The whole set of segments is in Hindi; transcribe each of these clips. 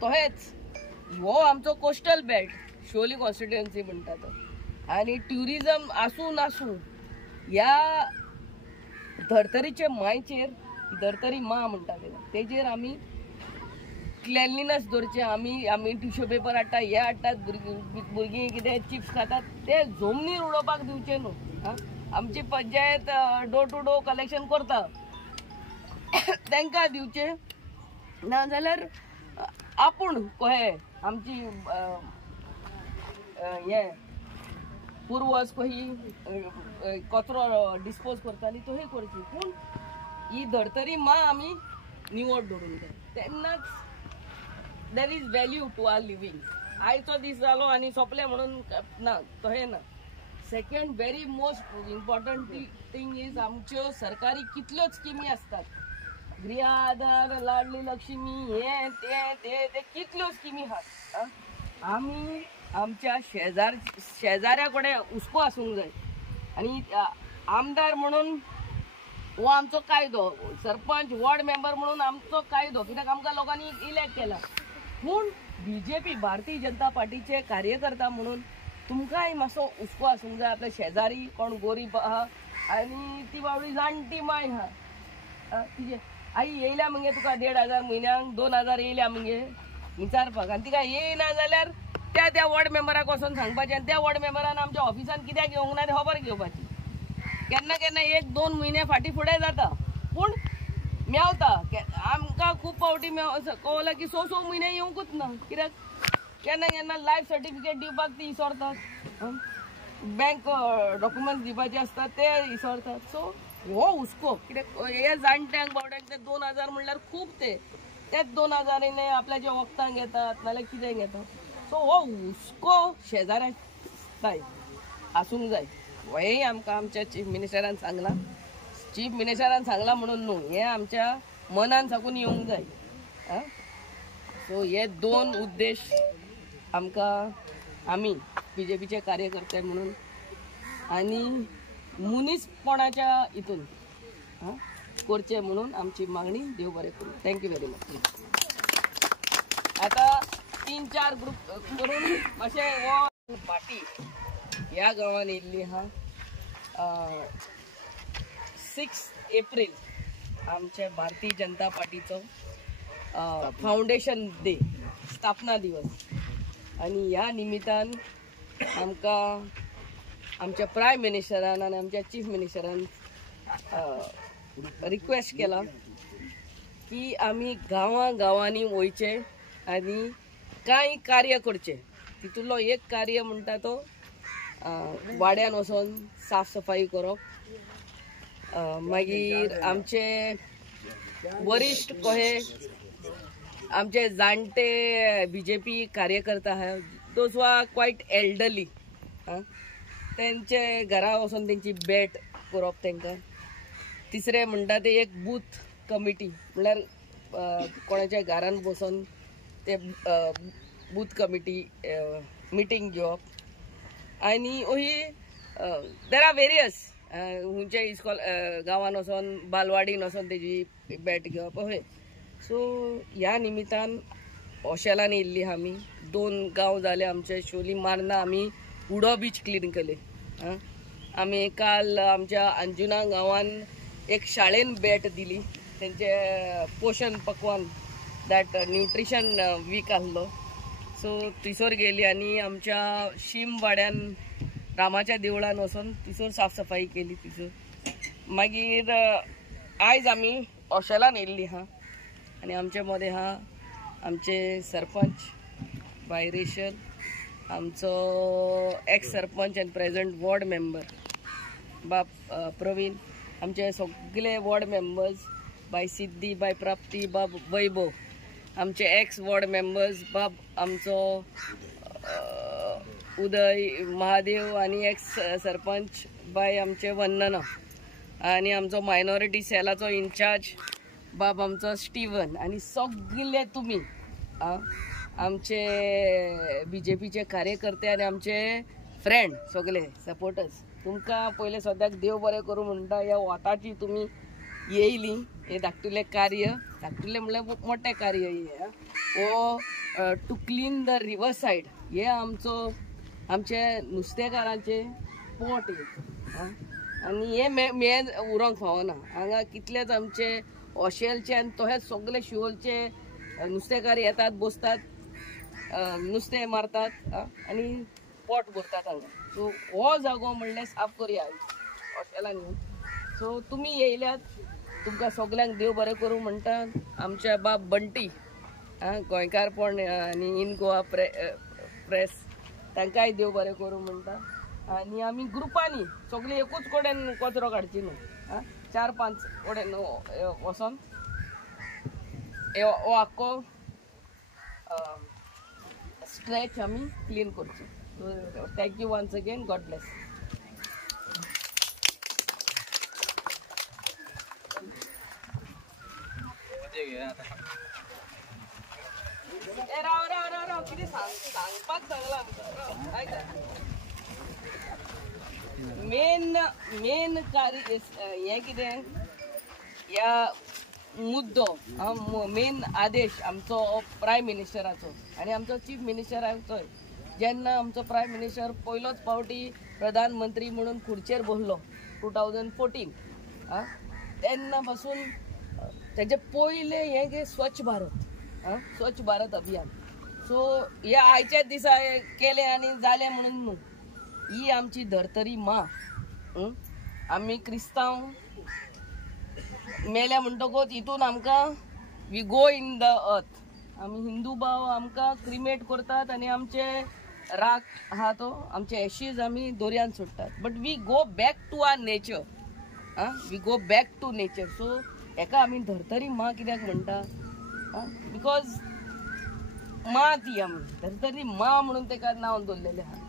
तोहेच हो आमचो कोस्टल बेल्ट शोली कॉन्स्टिट्युएन्सी म्हणटा तो आणि ट्युरिझम आसूं नासूं ह्या धर्तरीचे मायचेर धर्तरी मा म्हणटा तेजेर आमी क्लेनलीनेस दवरचे. आमी टिश्यू पेपर हाडटा हे हाडटात भुरगीं कितें चिप्स खातात ते जमनीर उडोवपाक दिवचे न्हू. आमची panchayat door to door collection करता तांकां दिवचे ना जाल्यार आपूण कहे आमची हे पुर्वज कही कचरो डिस्पोज करताली तोही करची. पूण ही धर्तरी मा आमी निवड दवरूंक जाय तेन्नाच there is value to our living. आयचो दीस जालो आनी सोंपलें म्हणून ना तहें ना. Second very most important thing is आमच्यो सरकारी कितल्योच स्किमी आसतात. गृह आधार लाडली लक्ष्मी हे ते कितल्यो स्किमी आहात. आमी आमच्या शेजाऱ्या कडेन हुस्को आसूंक जाय आनी आमदार म्हणून हो आमचो कायदो सरपंच वॉर्ड मेंबर म्हणून आमचो कायदो कित्याक आमकां लोकांनी इलेक्ट केला. पूण बीजेपी भारतीय जनता पार्टीचे कार्यकर्ता म्हणून तुमकांय मातसो हुस्को आसूंक जाय. आपले शेजारी कोण गरीब आहा आनी ती बावडी जाणटी माय आहा तिजे आई येयल्या मगे तुका 1,500 म्हयन्याक 2,000 येयल्या मगे विचारपाक आनी तिका येयना जाल्यार त्या वॉर्ड मेंबराक वचून सांगपाचें आनी त्या वॉर्ड मेंबरान आमच्या ऑफिसान कित्याक येवंक ना तें खबर घेवपाची. केन्ना केन्ना 1-2 म्हयने फाटीं फुडें जाता पूण मेवता. आमकां खूब फावटी कळला की 6 म्हयने येवंकूच ना कित्याक केन्ना केन्ना लायफ सर्टिफिकेट दिवपाक ती विसरतात. बँक डॉक्युमेंट्स दिवपाचे आसतात ते विसरतात. सो हो हुस्को कित्याक हे जाणट्यांक बावड्यांक ते 2,000 म्हणल्यार खूब तेच 2,000 आपल्याच्या वखदांक घेतात नाल्यार कितें घेतात. सो हो हुस्को शेजाऱ्याक जाय आसूंक जाय. हेंय आमकां आमच्या चीफ मिनिस्टरान सांगला. चीफ मिनिस्टरान सांगला म्हणून न्हू हें आमच्या मनान साकून येवंक जाय. सो हे 2 उद्देश आमकां आमी बीजेपीचे कार्यकर्ते म्हणून आनी मुनीसपणाच्या हितून करचे म्हणून आमची मागणी देव बरें करूं. Thank you very much. आता 3-4 ग्रुप करून मातशें हो पार्टी ह्या गांवांत येयल्ली आहा. 6 एप्रील आमचे भारतीय जनता पार्टीचो फावंडेशन डे स्थापना दिवस आनी ह्या निमित्तान आमकां आमच्या प्रायम मिनिस्टरान आनी आमच्या चीफ मिनिस्टरान रिक्वेस्ट केला की आमी गांवांनी वयचे आनी कांय कार्य करचे. तितूंतलो एक कार्य म्हणटा तो वाड्यान वचोन साफ सफाई करप. मागीर आमचे वरिश्ठ कहे आमचे जाणटे बीजेपी कार्यकर्ता आहा दोज आर क्वायट एल्डरली तेंचे घरा वचोन तेंची भेट करप तांकां. तिसरें म्हणटा ते एक बूथ कमिटी म्हणल्यार कोणाच्या घरान बसून ते बूथ कमिटी मिटींग घेवप आनी अशी देर आर वेरियस खंयच्या इस्कॉल गांवान वचोन बालवाडीन वचोन तेजी भेट घेवप अशें. सो ह्या निमित्तान हॉशेलान येयल्ली आमी 2 गांव जाले आमचे. शोली मार्ना आमी उडो बीच क्लीन केले. आमी काल आमच्या अंजुना गांवान एक शाळेन भेट दिली. तेंचे पोषण पक्वान दॅट न्यूट्रिशन वीक आसलो. सो थिसोर गेली आनी आमच्या शीम वाड्यान रामाच्या देवळान वचोन थिसोर साफ सफाई केली. थिसोर मागीर आयज आमी हॉशेलान येयल्ली आहा आनी आमचे मदें आहा आमचे सरपंच बाय रेशल, आमचो एक्स सरपंच आनी प्रेझेंट वॉर्ड मेंबर बाब प्रवीण, आमचे सगळे वॉर्ड मेंबर्स बाय सिद्धी, बाय प्राप्ती, बाब वैभव, आमचे एक्स वॉर्ड मेंबर्स बाब आमचो उदय महादेव आनी एक्स सरपंच बाय आमचे वंदना आनी आमचो मायनॉरिटी सेलाचो इन्चार्ज बाब आमचो स्टीवन आनी सगळे तुमी आमचे बीजेपीचे कार्यकर्ते आनी आमचे फ्रेंड सगळे सपोर्टर्स. तुमकां पयले सद्याक देव बरें करूं म्हणटा. ह्या वोटाची तुमी येयली हे धाकटुलें कार्य धाकटुलें म्हणल्यार मोठें कार्य हे हो to clean the river side हे आमचे नुस्तेकारांचे पोट आनी हे मेन उरोंक फावना हांगा कितलेच आमचे ऑशेलचे आनी तशेंच सगळे शिवोलचे नुस्तेकार येतात बसतात नुस्तें मारतात आनी पोट भरतात हांगा सो हो जागो म्हणल्यार साफ करया ऑशेलान येवन सो तुमी येयल्यात तुमकां सगल्यांक देव बरें करूं म्हणटा आमच्या बाब बंटी गोंयकारपण आनी इन गोवा प्रेस तांकांय देव बरें करूं म्हणटा आनी आमी ग्रुपांनी सगळीं एकूच कडेन कचरो काडची न्हू 4-5 कडेन वचोन हो आख्खो स्ट्रेच आमी क्लीन करची so thank you once again God bless Rao कितें सांगपाक सांगला आमकां मेन कार्य हें कितें ह्या मुद्दो मेन आदेश आमचो प्रायम मिनिस्टराचो आनी आमचो चीफ मिनिस्टराचो जेन्ना आमचो प्रायम मिनिस्टर पयलोच फावटी प्रधानमंत्री म्हणून खुर्चेर बसलो 2014 तेन्ना पासून तेजे पयले हें की स्वच्छ भारत अभियान सो हे आयच्या दिसा केले आनी जाले म्हणून न्हू ही आमची धर्तरी मां आमी क्रिस्तांव मेले म्हणटकूच हितून आमकां we go in the earth आमी हिंदू भाव आमकां क्रिमेट करतात आनी आमचे राख आहा तो आमचे एशीज आमी दोर्यान सोडटात but we go back to our nature we go back to nature so हेका आमी धर्तरी मां कित्याक म्हणटा बिकॉज मां ती आमी धर्तरी मां म्हणून तेका नांव दवरलेलें आहा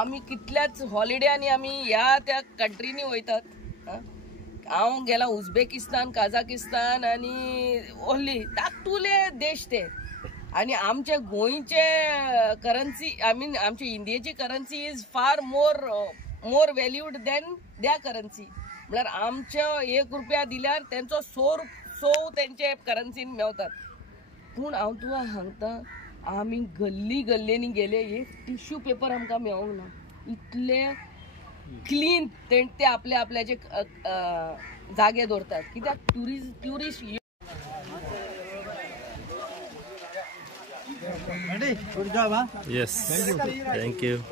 आमी कितल्याच हॉलिडेनी आमी ह्या त्या कंट्रीनी वयतात हांव गेला उझबेकिस्तान काझाकिस्तान आनी ओहली धाकटुले देश ते आनी आमचे गोंयचे करन्सी आय मीन आमचे इंडियेची currency is far more valued than the currency म्हळ्यार आमचे 1 रुपया दिल्यार तेंचो 100 तेंचे करन्सीन मेवतात पूण हांव तुका सांगता आमी गल्लींनी गेले एक टिश्यू पेपर आमकां मेळोंक ना इतले क्लीन ते आपल्याचे जागे दवरतात कित्याक tourist Good job, huh? Yes. Thank you.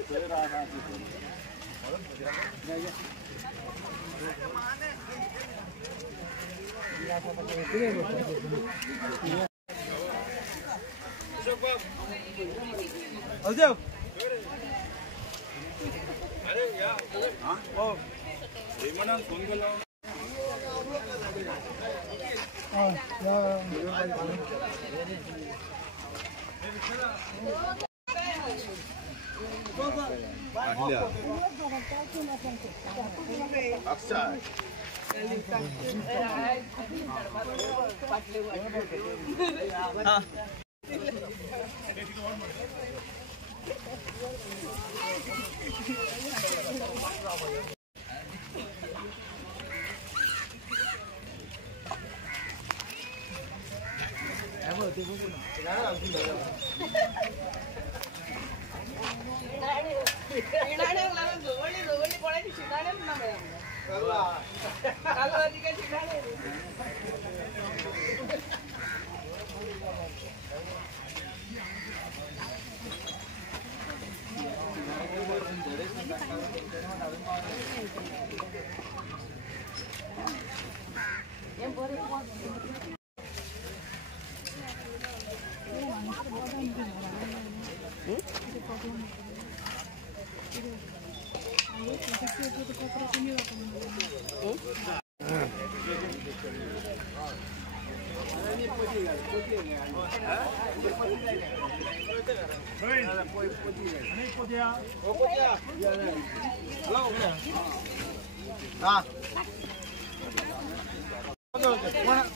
Azam. अरे या हाँ ओ रेमना फोन कर लो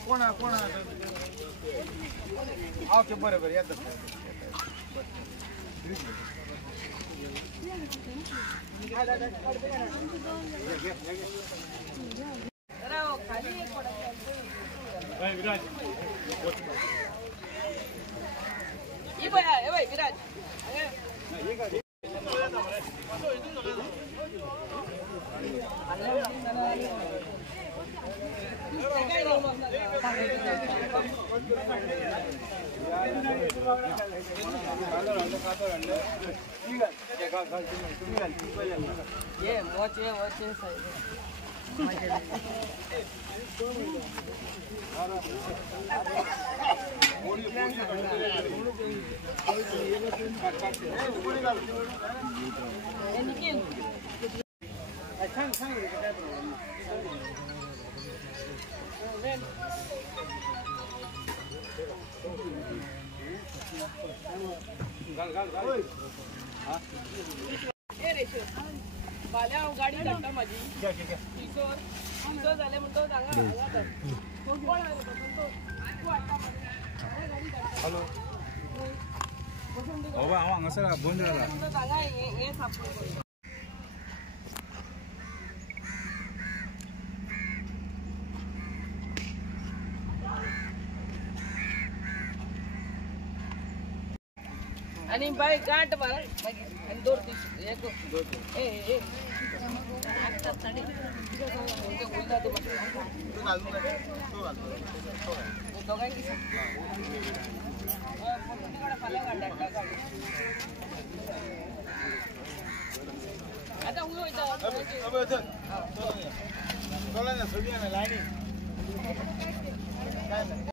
कोणा ओके बरोबर येतात खाली विराज ये मोचे बाल्या गाडी धाडटा माझी किशोर झाले म्हणतो सांगा हॅलो बाबा हांव हांगासर बंद जाला सांगा हे सापडलं आणि बाय गाठ मारा आणि दोर एक ए आता